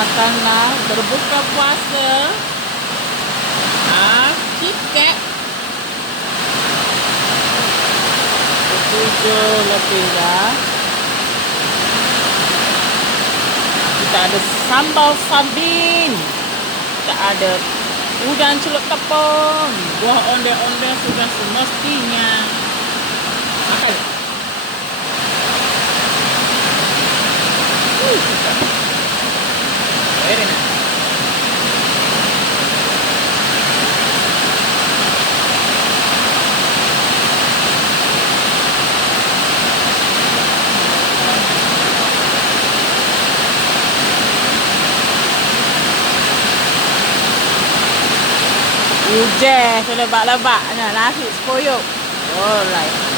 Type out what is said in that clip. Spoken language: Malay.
makanlah berbuka puasa. KitKat 7 lebih dah. Kita ada sambal sardin. Kita ada udang celup tepung. Buah ondel-ondel sudah semestinya. Makan. Very nice. Hujan, so lebak-lebak. Nasi sepoyok. Alright.